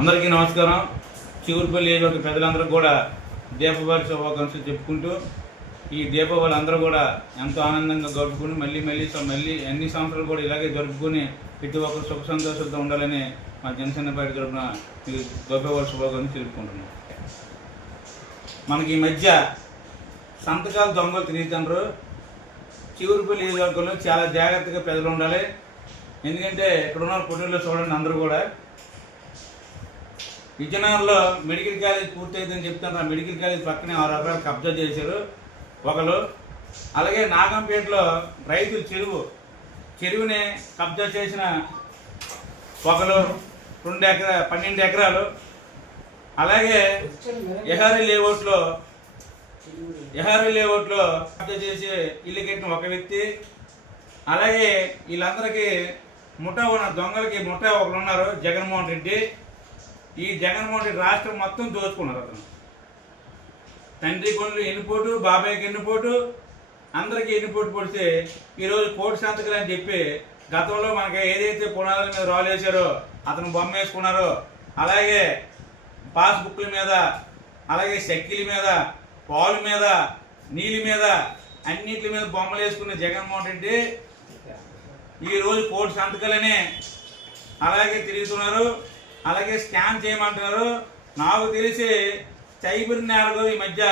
అందరికీ నమస్కారం. చిగురుపల్లి యొక్క పెద్దలందరూ కూడా దీపావళి శుభాకాంక్షలు చెప్పుకుంటూ ఈ దీపావళి అందరూ కూడా ఎంతో ఆనందంగా గడుపుకుని మళ్ళీ మళ్ళీ మళ్ళీ అన్ని సంవత్సరాలు కూడా ఇలాగే జరుపుకుని ప్రతి ఒక్కరు సుఖ సంతోషాలతో ఉండాలని మా జనసేన పార్టీ తరఫున ఈ దీపావళి శుభాకాంక్షలు తెలుపుకుంటున్నాం మనకి ఈ మధ్య సంతకాలు దొంగలు చివరిపల్లి చిగురుపల్లి నియోజకవర్గంలో చాలా జాగ్రత్తగా ప్రజలు ఉండాలి. ఎందుకంటే ఇక్కడ ఉన్న ఫోటోలో చూడండి అందరూ కూడా. విజయనగరంలో మెడికల్ కాలేజ్ పూర్తయిందని చెప్తాను ఆ మెడికల్ కాలేజ్ పక్కనే ఆరు ఎకరాలు కబ్జా చేశారు ఒకరు అలాగే నాగంపేటలో రైతులు చెరువు చెరువుని కబ్జా చేసిన ఒకరు రెండు ఎకరా పన్నెండు ఎకరాలు. అలాగే ఎహారీ లేఅవుట్లో ఎహారీ లేఅవుట్లో కబ్జా చేసి ఇల్లు కట్టిన ఒక వ్యక్తి. అలాగే వీళ్ళందరికీ ముఠా ఉన్న దొంగలకి ముఠా ఒకరు ఉన్నారు జగన్మోహన్ రెడ్డి. ఈ జగన్మోహన్ రెడ్డి రాష్ట్రం మొత్తం దోచుకున్నారు అతను. తండ్రి కొండలు ఎన్నిపోటు బాబాయ్కి ఎన్నిపోటు అందరికీ ఎన్నిపోటు పొడితే ఈరోజు కోటి సంతకాలు అని చెప్పి గతంలో మనకి ఏదైతే పునాదుల మీద రాలు వేశారో అతను బొమ్మ వేసుకున్నారో అలాగే పాస్బుక్ల మీద అలాగే శక్తిల మీద పాలు మీద నీళ్ళ మీద అన్నిటి మీద బొమ్మలు వేసుకున్న జగన్మోహన్ రెడ్డి ఈ రోజు కోటి సంతకాలనే అలాగే తిరుగుతున్నారు అలాగే స్కాన్ చేయమంటున్నారు. నాకు తెలిసి సైబర్ నేరలు ఈ మధ్య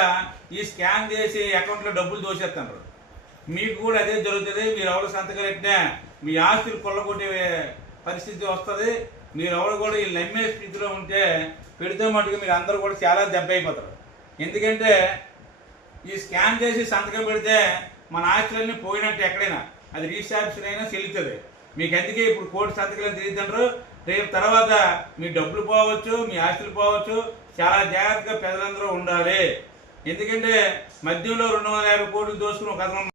ఈ స్కాన్ చేసి అకౌంట్లో డబ్బులు దోసేస్తున్నారు మీకు కూడా అదే జరుగుతుంది మీరు ఎవరు సంతకాలు పెట్టినా మీ ఆస్తులు కొల్లగొట్టే పరిస్థితి వస్తుంది. మీరు ఎవరు కూడా ఈ నమ్మే స్థితిలో ఉంటే పెడితే మటుకు మీరు అందరూ కూడా చాలా దెబ్బ అయిపోతారు ఎందుకంటే ఈ స్కాన్ చేసి సంతకం పెడితే మన ఆస్తులన్నీ పోయినట్టు ఎక్కడైనా. అది రీసాప్షన్ అయినా చెల్లుతుంది. మీకు అందుకే ఇప్పుడు కోటి సంతకాలు తెలియదండ్రు రేపు తర్వాత మీ డబ్బులు పోవచ్చు మీ ఆస్తులు పోవచ్చు చాలా జాగ్రత్తగా పెద్దలందరూ ఉండాలి. ఎందుకంటే మద్యంలో రెండు వందల యాభై కోట్లు దోసుకుని ఒక